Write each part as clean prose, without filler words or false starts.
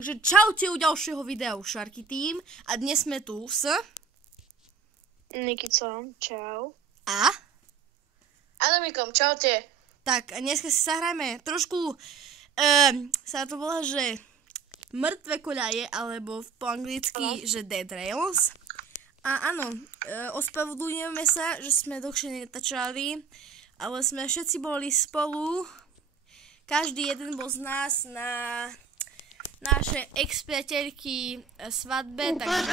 Takže čaute u ďalšieho videa u Sharky Team a dnes sme tu s... Nikicom, čau. A? Adamikom, čaute. Tak, a dneska si zahrajme trošku... sa to volá, že... Mŕtve koľaje, alebo po anglicky, že Dead Rails. A áno, ospravedlňujeme sa, že sme dlhšie netačali, ale sme všetci boli spolu. Každý jeden bol z nás na naše ex-priateľky svadbe, takže...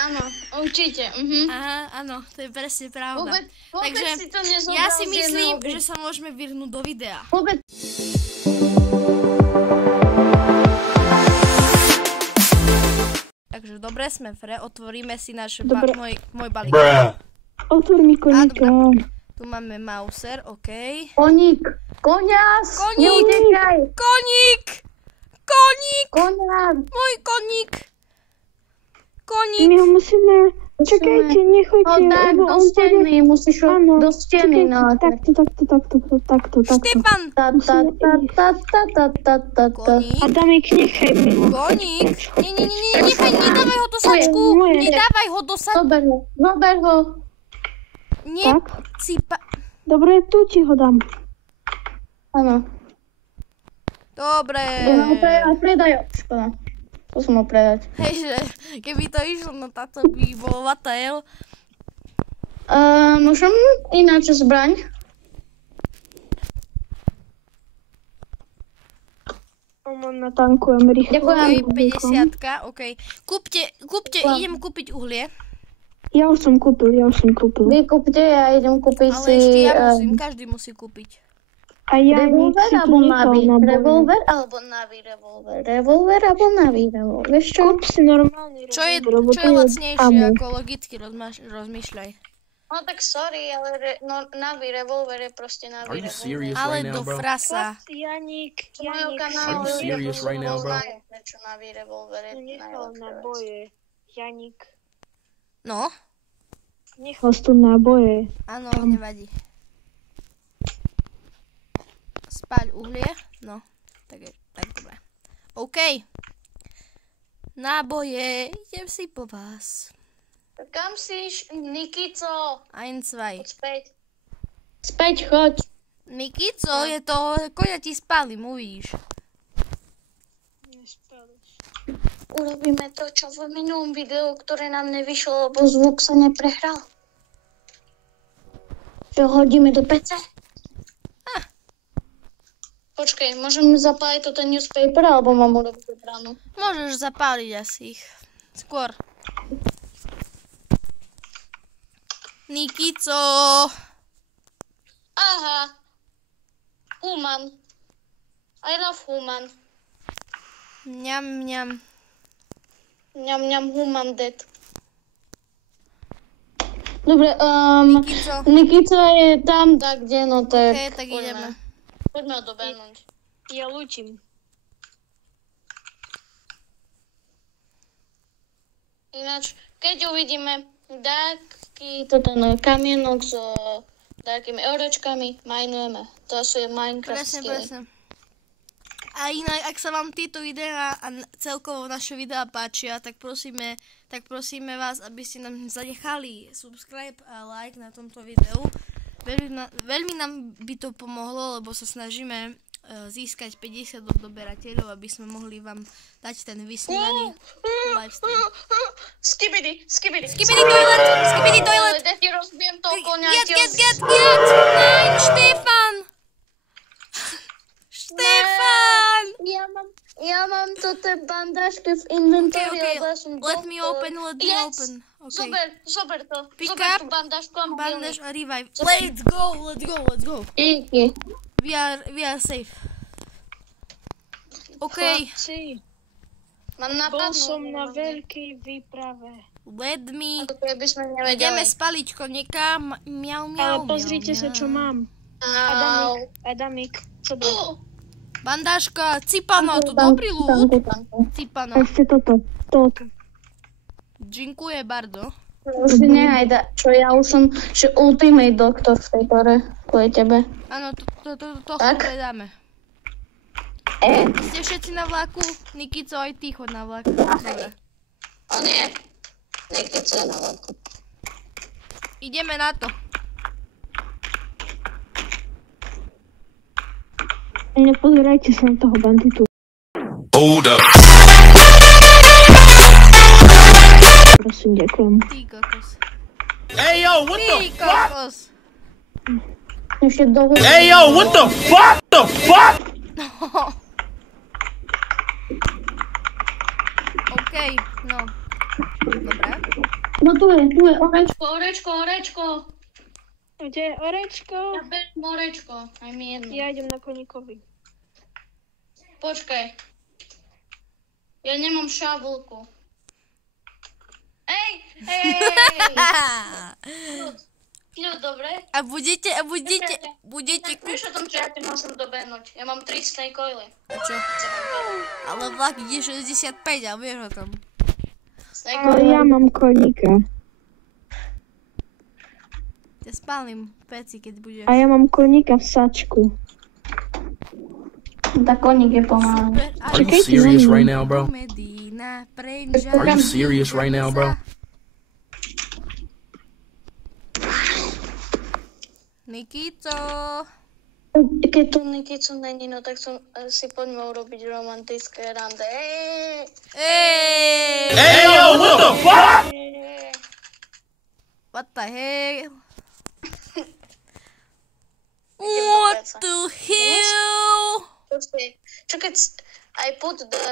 Áno, určite. Aha, áno, to je presne pravda. Takže si to nezobral, ja si myslím, že sa môžeme vrhnúť do videa. Vôbec. Takže dobre, sme v hre, otvoríme si náš môj balík. Otvor mi koníka. Tu máme Mauser, okej. Koník, konias, neutekaj. Koník! Koník! Konias. Môj koník! My Koník! ho musíme... Čakajte, nechoďte, Tak, lebo do on steny, musíš ho Áno, do steny. takto. Štefan! Koník! Adamek, nechaj mi ho. Koník! Nie, nedávaj ho do sačku! Nedávaj ho do sačku! Zober ho. Nie, Tak? cipa... Dobre, tu ti ho dám. Áno. Dobre. A predaj ho. Škoda. Musím ho predať. Hej, že keby to išlo, no táto by bolo vatael. Môžem ináč zbraň? Natankujem rýchlo. Ďakujem. 50-ka, okej. Kúpte, idem kúpiť uhlie. Ja už som kúpil. Vy kúpte, ja idem kúpiť Ale si... ešte ja musím, každý musí kúpiť. A ja Revolver si alebo tu Navi? nechal na Revolver alebo Navi revolver? Revolver alebo Navi revolver? Vieš čo? Kúp si normálny Čo je revolver, lebo to lacnejšie, ammo. ako logicky rozmýšľaj. No tak sorry, ale Navi revolver je proste Navi Are you revolver. serious Ale right now, do bro? frasa. Janík, Z mojho Are kanálu you serious right now, bro? Prečo Navi revolver je nechal najlepšia na vec. boje. Janík, No, nechal si tu na boje. áno, nevadí. Spáľ uhlie, no, tak dobre. OK. Náboje, idem si po vás. Kam si, Nikico? Ein, zwei. Poď späť. Späť, choď. Nikico, je to, koľa ti spálim, uvidíš. Urobíme to, čo v minulom videu, ktoré nám nevyšlo, lebo zvuk sa neprehral. Čo hodíme do PC? Počkej, môžem zapáliť to ten newspaper, alebo mám urobiť bránu? Môžeš zapáliť asi ich. Skôr. Nikico. Aha. Human. I love human. Mňam, mňam. Ňam, human dead. Dobre, Nikico. Nikica je tam, tak kde, no tak... OK, tak ideme. Poďme ho dobehnúť. Ja lúčim. Ináč, keď uvidíme taký kamienok s takými euročkami, majnujeme. To sú Minecraft skilly. Presne. A inak, ak sa vám tieto videá a celkovo naše videá páčia, tak prosíme vás, aby ste nám zanechali subscribe a like na tomto videu. Veľmi nám by to pomohlo, lebo sa snažíme získať 50 odberateľov, aby sme mohli vám dať ten vysnívaný livestream. Skibidi Skibidi toilet! Ja ti rozbijem toho konia. Get! Nein, Štefan! Štefan! Ja mám toto bandážky v inventári, Okay. lebo ja som Let me doktor. open. Yes. Okay. Zober to. Pick Zober up. tú bandážku a Bandage mobilný. a revive. Let's go. Díky. We are safe. OK, Chlapci, Mám bol napadnú. som na veľkej výprave. let me. Keby sme Ideme nevedeli. spaliť koníka. Miau. Ale pozrite sa, čo mám. Au. Adamik, čo bol? Bandážka, cipano, to dobrý lúd. Cipano. Ešte toto. Dziękuję bardzo. Už si nehajda, čo ja už som že ultimate doktor v tej hore kvôli tebe. Áno, to Tak? predáme. Ste všetci na vlaku? Nikico, aj ty chod na vlak. Dobre. O nie. Nikico je na vlaku. Ideme na to. Nepozerajte sa na toho banditu. Hold up. Prosím, ďakujem. Ty kokos. Hey yo, what Ty kokos. Ešte dohodne. Hey yo, what the fuck? The fuck? OK, no. Dobre. No tu je, orečko. Kde je orečko? Ja beriem orečko, aj mi jedno. Ja idem na koníkovi. Počkaj. Ja nemám šabulku. Ej! Kľud, dobre? A budete Vieš o tom, že ja ti môžem dobehnúť. Ja mám 3 snake oily. A čo? Ale vlak ide 65, a vieš o tom. Snake Ale oily. ja mám koníka. Ja spálim peci, keď budeš. A ja mám koníka v sačku. Tá koník je pomalý. Super. Are you serious right now, bro? Medina, Are you serious right now, bro? Nikico. Keď tu Nikicu není, no tak som si poďme urobiť romantické rande. Ej! Hey yo, what the fuck? What the hell? What the hell? Čakaj, I put the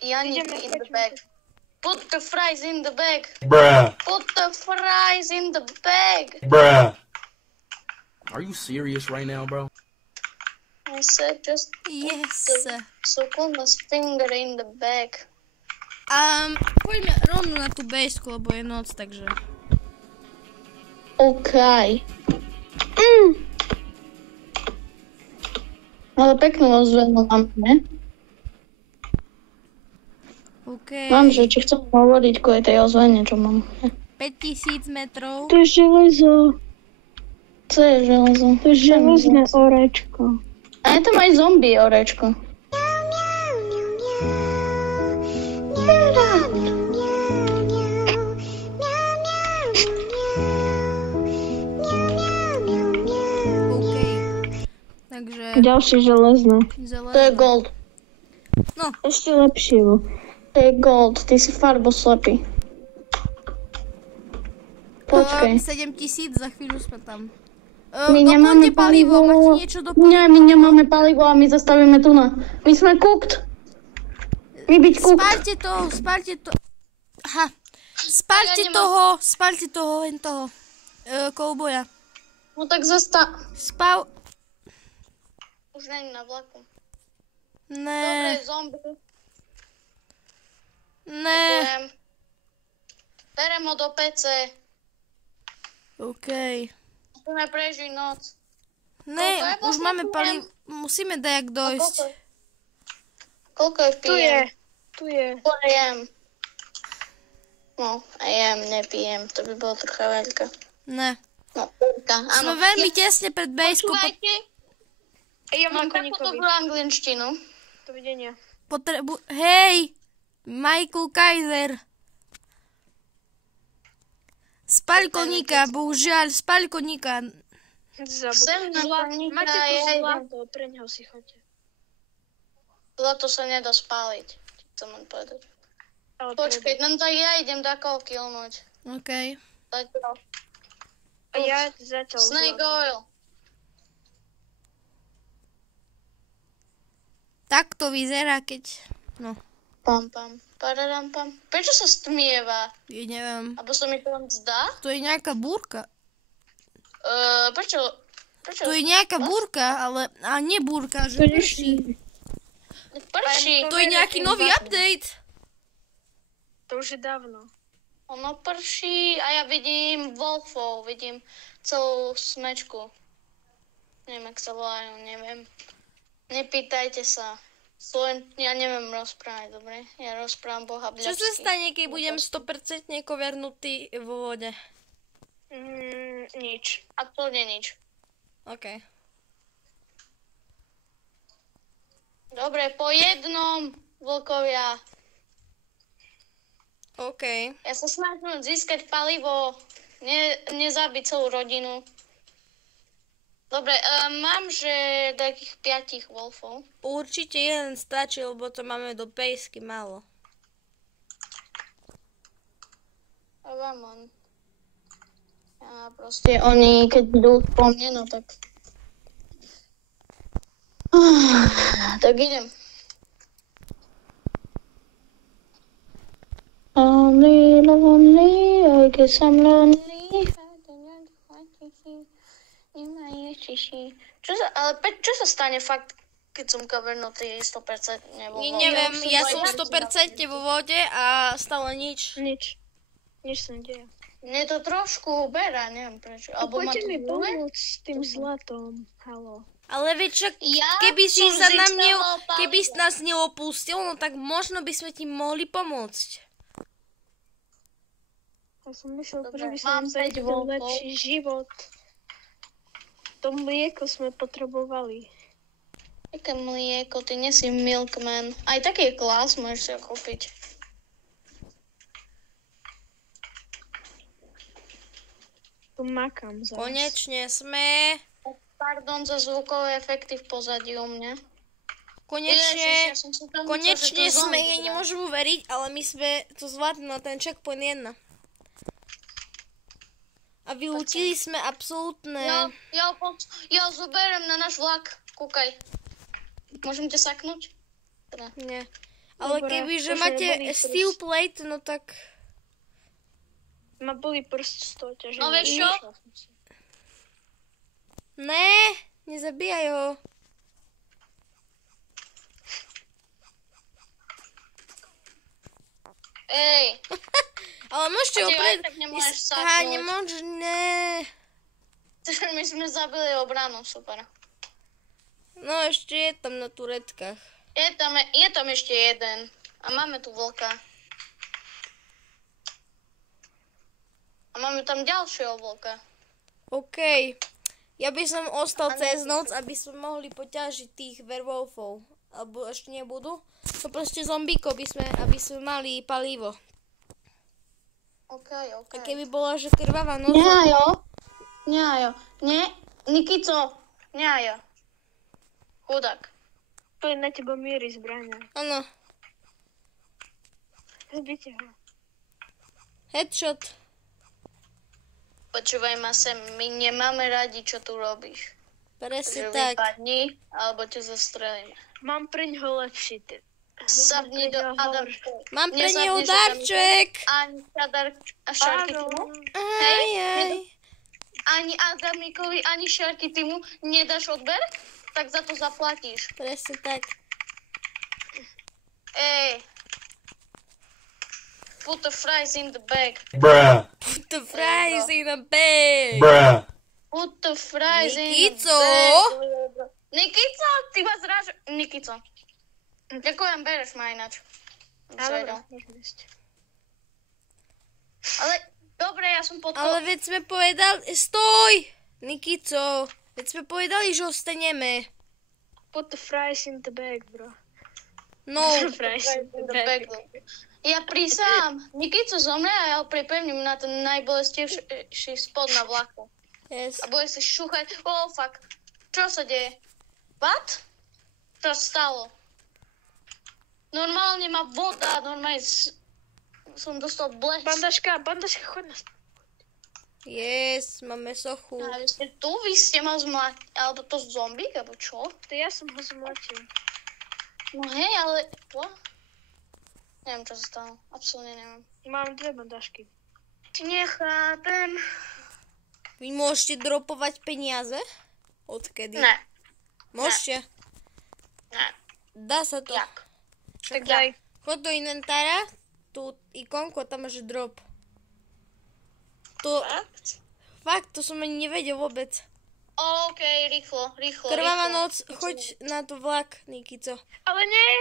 Yannick in the bag. Put the fries in the bag. Bruh. Put the fries in the bag. Bruh. Are you serious right now, bro? I said just Yes. Sokolna's finger in the bag. Poďme rovno na tú bejsku, lebo je noc, takže. OK. Ale peknú ozvenu mám, ne? OK. Mám, že či chcem hovoriť kvôli tej ozvene, čo mám. 5000 metrov. To je železo. Co je železo? To je železné orečko. A je tam aj zombie, orečko. OK. Takže... Ďalšie železné. To je gold. No, Ešte lepšie. To je gold. Ty si farboslepý. Počkaj. 7000, za chvíľu sme tam. My nemáme Doplňte palivo, máte niečo doplniť? Nie, my nemáme palivo a my zastavíme tu na. My sme cooked. My byť cooked. Spálte to. Aha. Spálte toho, len toho. Kouboja. No tak Spav... Už není na vlaku. Ne, Dobre, zombie. ne. Berem ho do PC. OK. Musíme prežiť noc. Ne, Koľko je už máme posledný palivo. Musíme dajak dojsť. Koľko je v Tu je. Tu je. PM. No, AM, nepijem. To by bolo trocha veľké. Ne. No, veľká, áno. Sme veľmi tesne pred bejskou. Počúvajte, Ja mám mám takú koníkovi. dobrú angličtinu. Dovidenia. Hej! Michael Kaiser. Spáľ koníka, bohužiaľ, spáľ koníka. Sem na koníka, Máte tu ja idem. zlato, pre neho si chodte. Zlato sa nedá spáliť. Chcem len povedať. Ale Počkaj, no tak ja idem takého killnúť. OK. Zatiaľ. A ja zatiaľ Snake zlato. oil. Tak to vyzerá, keď... No, Pam, pam. Pararam, pam. Prečo sa stmieva? ja neviem. Abo sa mi to len zdá? To je nejaká búrka. Prečo? To je nejaká búrka, ale... A nie búrka, že prší. Prší. To je nejaký nový update. To už je dávno. Ono prší a ja vidím wolfov, vidím celú smečku. Neviem, jak sa volajú, neviem. Nepýtajte sa. Ja neviem rozprávať, dobre? Ja rozprávam bohabľačky. Čo sa stane, keď budem 100% kovernutý vo vode? Nič. Absolutne nič. OK. Dobre, po jednom, vlkovia. OK. Ja sa snažím získať palivo, nezabiť celú rodinu. Dobre, mám, že takých 5 wolfov. Určite jeden stačí, lebo to máme do pejsky málo. Ramon. A proste oni, keď idú po mne, no tak... Tak idem. Lonely, I guess I'm lonely. Čo sa stane fakt, keď som kavernutý 100% nebo Neviem, ja som 100% vo vode a stále nič. Nič sa nedeje. Mne to trošku uberá, neviem prečo. Alebo ma Poďte to mi bole. pomôcť s tým zlatom. Haló. Ale vieš, Ja keby si som sa nám získala keby palivo. nás neopustil, no tak možno by sme ti mohli pomôcť. Ja som myslel, Dobre, že by som mám nám zajtil 5 volkov. lepší život. To mlieko sme potrebovali. Aké mlieko, ty nie si milkman. Aj taký klas môžeš si ho kúpiť. Tu makám zás. Konečne sme, Pardon za zvukové efekty v pozadí u mňa. konečne, Ježiš, ja som si tam konečne myslel, že to sme, zombie, ja nemôžem uveriť, ale my sme to zvládli na ten checkpoint 1. A vylúčili sme absolútne... Ja zoberiem na náš vlak. Kúkaj. Môžem ťa saknúť? Teda. Nie. Ale Dobre, keby, že už máte neboli steel plate, no tak... Ma boli prst z toho ťaženia. No vieš čo? Ne, nezabíjaj ho. Ej, Ale môžete A ho ty pred... aj tak nemôžeš Aha, saknúť. nemôžeš, ne. my sme zabili obranu, super. No ešte je tam na turetkách. Je tam ešte jeden. A máme tu vlka. A máme tam ďalšieho vlka. OK. Ja by som ostal cez noc, aby sme mohli poťažiť tých werewolfov. Alebo ešte nebudú. To proste zombíkov aby sme mali palivo. OK. A keby bola, že krvavá noc... Neajo. Nie, Nikico. Neajo. Chudák. Poď na teba mierí zbrania. Áno. Zbite ho. Headshot. Počúvaj ma sem, my nemáme radi, čo tu robíš. Presne Takže tak. vypadni, alebo ťa zastrelíme. Mám pre ňoho lepší typ. Sabni do Adamku. Mám pre neho darček. Ani šarky týmu. Aj. Ani Adamikovi, ani šarky týmu nedáš odber? Tak za to zaplatíš. Presne tak. Ej. Put the fries in the bag. Bruh. Put the fries in a bag. Bruh. Put the fries Nikico? in the bag. Nikico, ty ma zrážaš. Nikico. Ďakujem, bereš ma ináč. Dobre, môžeme ísť. Ale, dobre, ja som pod... Ale veď sme povedali... Stoj! Nikico. Veď sme povedali, že ostaneme. Put the fries in the bag, bro. No. Fries in the The bag. bag. Ja prísam. Nikico zomre a ja ho pripevním na ten najbolestivší spod na vlaku. Yes. A bude si šúchať. Oh, fuck. Čo sa deje? What? Čo sa stalo? Normálne ma voda, som dostal blesk. Bandažka, choď na... Yes, máme sochu. A vy ste tu? Vy ste ma zmlatiť, alebo to zombík, alebo čo? To ja som ho zmlatil. No hej, ale... What? Neviem, čo sa stalo. Absolútne neviem. Mám 2 bandažky. Nechápem. Vy môžete dropovať peniaze? Odkedy? Ne. Môžete? Ne. Dá sa to. Jak? Tak daj. Chod do inventára, tú ikonku a tam máš drop. To, fakt, to som ani nevedel vôbec. OK, rýchlo. Krvavá noc, choď na to vlak, Nikico. Ale nie!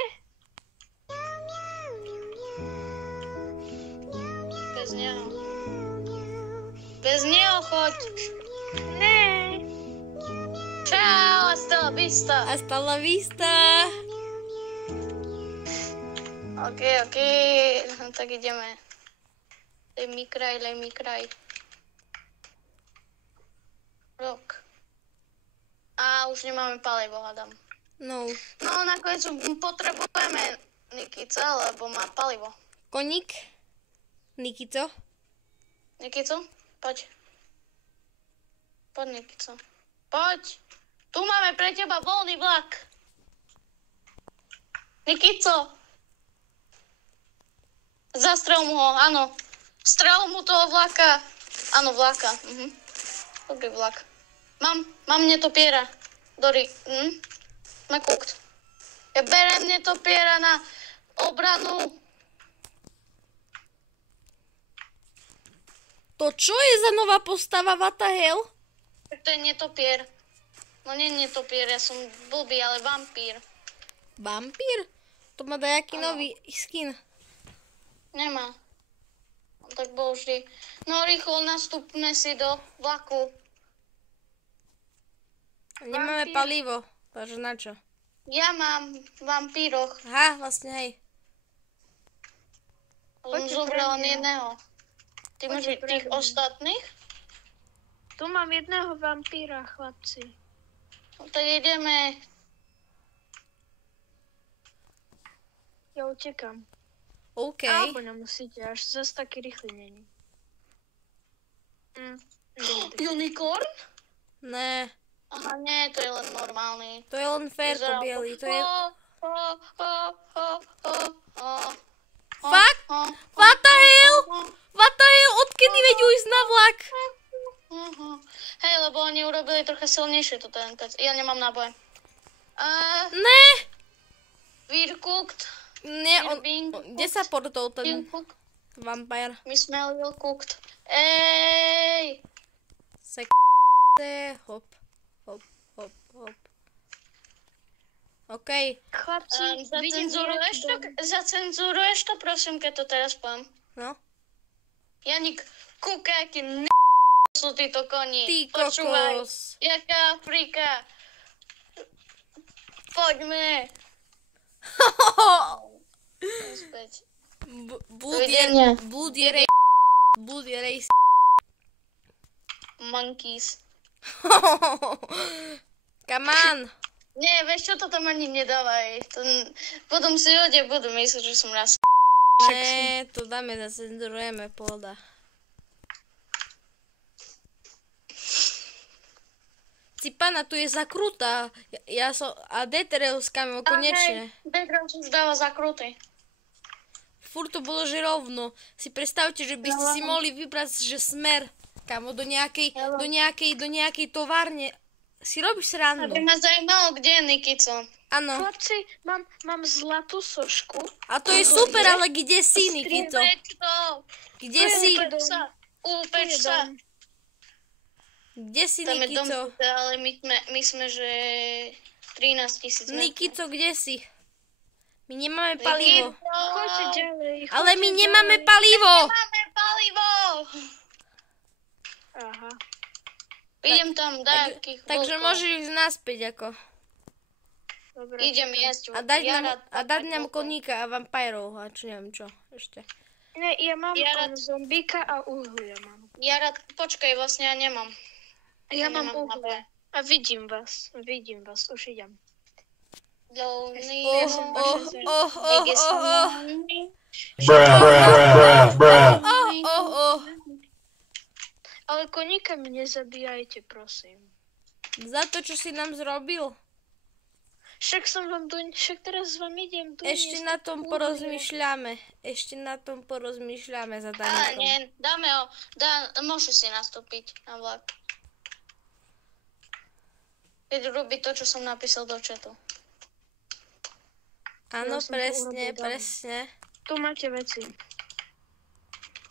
Bez neho choď. Nie! Čau, hasta la vista. Hasta la vista. OK, tak ideme. Lej mi kraj. Rok. A už nemáme palivo, hádam. No. No, nakoniec potrebujeme Nikica, lebo má palivo. Koník? Nikico? Nikico, poď. Poď, Nikico. Poď. Tu máme pre teba voľný vlak. Nikico. Zastrel mu ho, áno. Strel mu toho vlaka. Áno, vlaka. Dobrý vlak. Mám netopiera. Dori. Nakukt. Ja berem netopiera na obranu. To čo je za nová postava, what the hell? To je netopier. No nie netopier, ja som blbý, ale vampír. Vampír? To má dajaký nový skin. Nemá. No, tak bol vždy. No rýchlo nastupme si do vlaku. Nemáme palivo. Takže na čo? Ja mám vampíroch. Aha, vlastne hej. Som zobral len jedného. Ty máš tých ostatných? Tu mám jedného vampíra, chlapci. No, tak ideme. Ja utekam. OK. Alebo nemusíte, až zase taký rýchly není. Unicorn? Ne, Aha, nie, to je len normálny. to je len Férko bielý. To je... Fakt? What the hell? What the hell? Odkedy vedú ísť na vlak? Hej, lebo oni urobili trocha silnejšie toto NPC. Ja nemám náboje. Ne. Wir guckt. Nie, kde sa portol ten Wir guckt. vampír? My sme will guckt. Ej! Hop, hop, hop, hop. OK. Chlapci, Zacenzuruješ to, prosím, keď to teraz poviem. No. Janik, kúkaj, aký sú títo koni. Ty Počúvaj, kokos. jaká Afrika. Poďme. Späť. Blood je race. Monkeys. Come on. Nie, vieš čo, to tam ani nedávaj. Potom si ľudia budú myslieť, že som raz. Ne, to dáme, zacenzurujeme, pohoda. Cipana tu je zakrutá. Ja som... A Detereus kamo, konečne. Detereus už dáva zakruty. Furt to bolo, že rovno. Si predstavte, že by ste si mohli vybrať, že smer. Kamo, do nejakej továrne. Si robíš srandu. Aby ma zajímalo, kde je Nikico. Áno. chlapci, mám zlatú sošku. A to je super, ale kde si, Nikito? Kde si? Úpeč sa. Kde si, Tam je dom, Nikito? ale my sme, že 13 000 metrov. Nikito, kde si? My nemáme palivo. Choďte ďalej. Ale my nemáme palivo. Nemáme palivo! Aha. Idem tam, daj akých Takže vlkov. môžeš ísť naspäť, ako. Dobre. Idem jesť. A dať nám koníka a vampírov, a čo neviem čo, ešte. Ne, ja mám Ja zombíka a uhlia mám. Počkaj, vlastne ja nemám. Ja mám nemám uhlia. A vidím vás, už idem. Lonely. Ale koníka mi nezabíjajte, prosím. Za to, čo si nám zrobil? Však teraz vám idem tu. Ešte na tom porozmýšľame. Za Ale Danikom. nie, dáme ho. Môžeš si nastúpiť na vlak. Keď robí to, čo som napísal do chatu. Áno, Ja som to presne, urobil presne. Tu máte veci.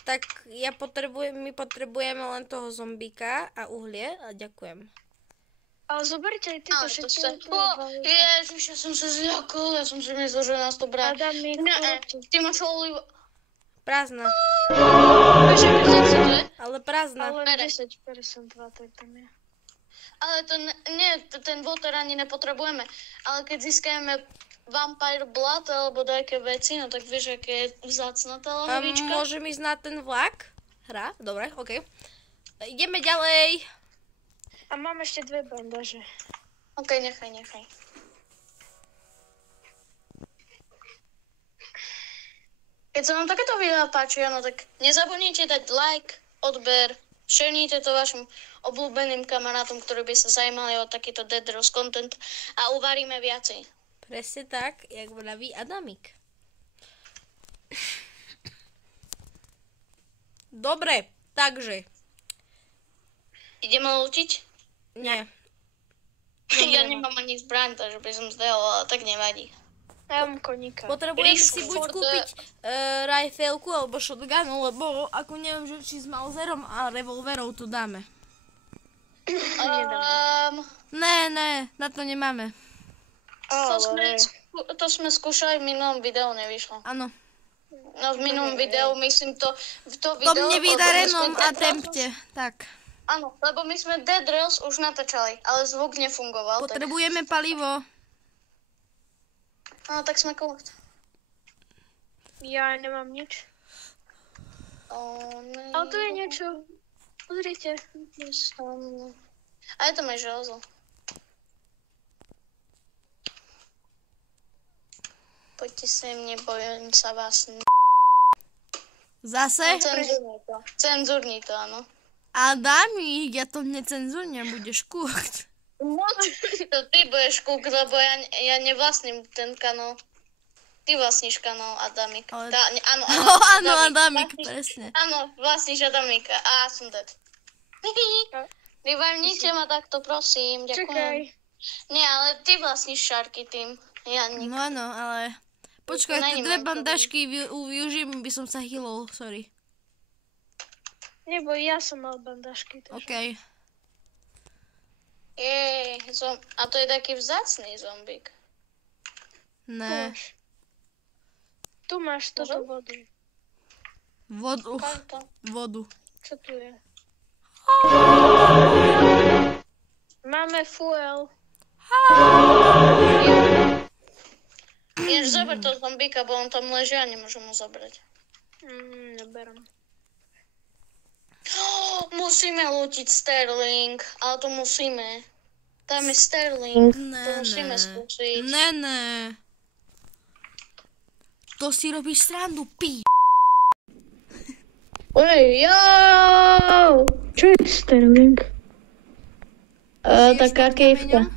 Tak my potrebujeme len toho zombíka a uhlie a ďakujem. Ale zoberte aj tieto Ale to všetky. sa... Ježiš, ja som sa zľakol, ja som si myslel, že nás to brá. Adam mi Ty máš olivo... Prázdna, Vieš, ako to je? ale prázdna. Ale Bere. 10% water tam je. Ale to nie, ten water ani nepotrebujeme. Ale keď získajeme Vampire Blood alebo také veci, no tak vieš, aké je vzácna tá A lahvička. môžem ísť na ten vlak? Hra? Dobre, okej. Ideme ďalej. A mám ešte 2 bandaže. Ok, nechaj. Keď sa vám takéto videá páčia, no tak nezabudnite dať like, odber, šernite to vašim obľúbeným kamarátom, ktorí by sa zajímali o takýto Dead Ross content a uvaríme viacej. Presne tak, jak vraví Adamik. Dobre, takže. Ideme lútiť? Nie. Ja nemám ani zbraň, takže by som zdala, ale tak nevadí. Ja mám koníka. Potrebujem Rišu si buď for the- kúpiť rifleku alebo shotgunu, lebo ako neviem, že či s Mauserom a revolverou to dáme. Ne, na to nemáme. To sme skúšali v minulom videu, nevyšlo. Áno. No v minulom videu, myslím to To mne vydarenom a tempte. Tak. Áno, lebo my sme Dead Rails už natáčali, ale zvuk nefungoval. Tak... Potrebujeme palivo. No tak sme cool. Ja nemám nič. Ale tu je niečo. Pozrite. A je to moje železo. Poďte sem, nebojím sa vás. Zase? Cenzurní to, áno. Adamík, ja to necenzúrne, budeš kúkt. No, to ty budeš kúk, lebo ja nevlastním ten kanál. Ty vlastníš kanál Adamik. Ale- Áno, Áno, Adamík, presne. Áno, vlastníš Adamika. A som dead. Vyvajmnite ma takto, prosím. Ďakujem. Čakaj. Nie, ale ty vlastníš Sharky tým. Ja No áno, ale... Počkaj, tie Nemám 2 bandažky využijem, by som sa healol, sorry. Nebo ja som mal bandažky. Okej. Jej, a to je taký vzácný zombík. Ne. Tu máš toto vodu. Vodu. Čo tu je? Máme fuel. Jež zober toho zombíka, bo on tam leží a nemôžem mu zobrať. Neberám. Musíme lútiť Sterling, ale to musíme. Tam je Sterling, to musíme skúsiť. Ne. To si robíš srandu, Ej, jo! Čo je Sterling? Taká kejvka.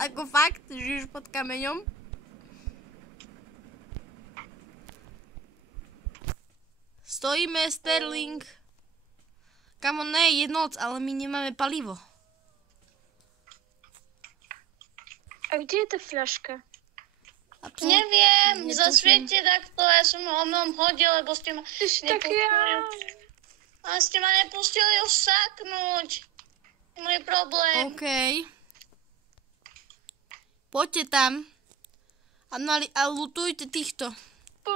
Ako fakt, žiješ pod kameňom? Stojíme, Sterling. Kamo, ne, je noc, ale my nemáme palivo. A kde je tá fľaška? Neviem, zasviete takto, ja som ho omylom hodil, lebo ste ma Tak ja... A ste ma nepustili už saknúť. Môj problém. OK. Poďte tam. A lutujte týchto.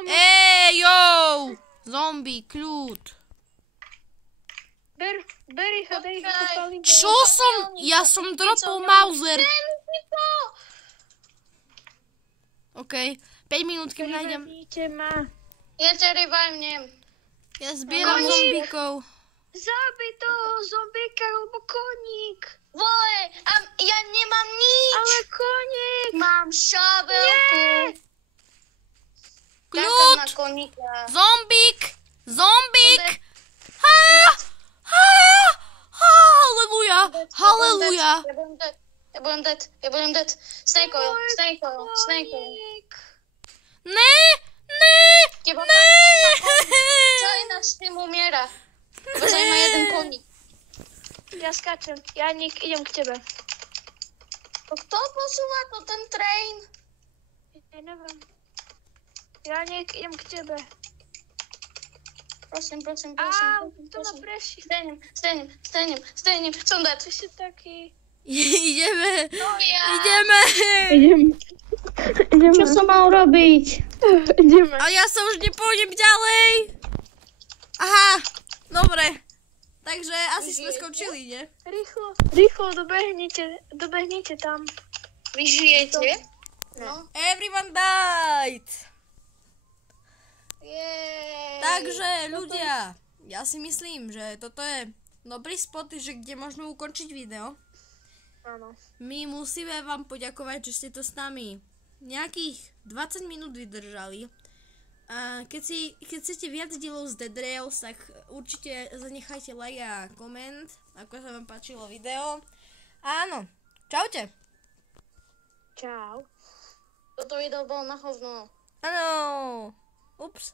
Ej, jo! Zombie, kľud. Ber ich a daj ich do paliva. Čo som? Ja som dropol Mauser. OK. 5 minút, kým nájdem. Vidíte ma. Ja ťa revajmnem. Ja zbieram zombíkov. Zabij toho zombíka, alebo koník. Vole, a ja nemám nič. Ale koník. Mám šavelku. Čakám Kľud! na koníka. Zombík! Zombík! Halleluja! Halleluja! Ja budem dead. Snake oil. Ne! Teba Ne! celý náš tým umiera. Pozaj ma jeden koník. Ja skáčem. Janík, idem k tebe. Kto posúva to ten train? Ja neviem. Janík, idem k tebe. Prosím. Á, to ma preši. Stením. Som dead. Ty si taký... Ideme! No ja. Ideme! Ideme. Čo som mal robiť? Ideme. A ja sa už nepôjdem ďalej! Aha, dobre. Takže asi sme skončili, nie? Rýchlo, dobehnite tam. Vy žijete? No. Everyone died! Jej. Takže ľudia, ja si myslím, že toto je dobrý spot, že kde môžeme ukončiť video. Áno. My musíme vám poďakovať, že ste to s nami nejakých 20 minút vydržali. A keď chcete viac dielov z Dead Rails, tak určite zanechajte like a koment, ako sa vám páčilo video. A áno, čaute. Čau. Toto video bolo na hovno. Áno. Ups.